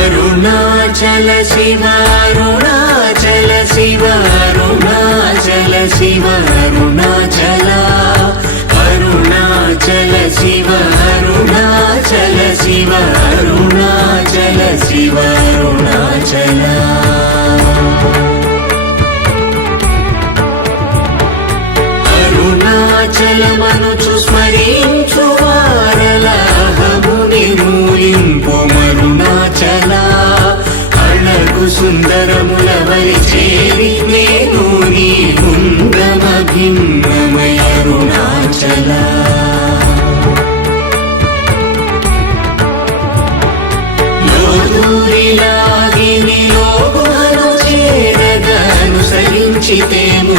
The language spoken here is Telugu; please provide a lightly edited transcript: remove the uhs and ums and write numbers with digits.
అరుణాచల శివ అరుణాచల శివ అరుణాచల శివ అరుణాచల అరుణాచల శివ అరుణాచల శివ అరుణాచల శివ అరుణాచల అరుణాచలమనుచు స్మరించు వారలహము నిర్మూలింపు మరుణాచల అళగు సుందరముల వరి చేరి నేను నీ గుండ్రమ భిన్నమయ అరుణాచల లోదూరిలాగి నియోగుహను చేరగా అనుసరించితేము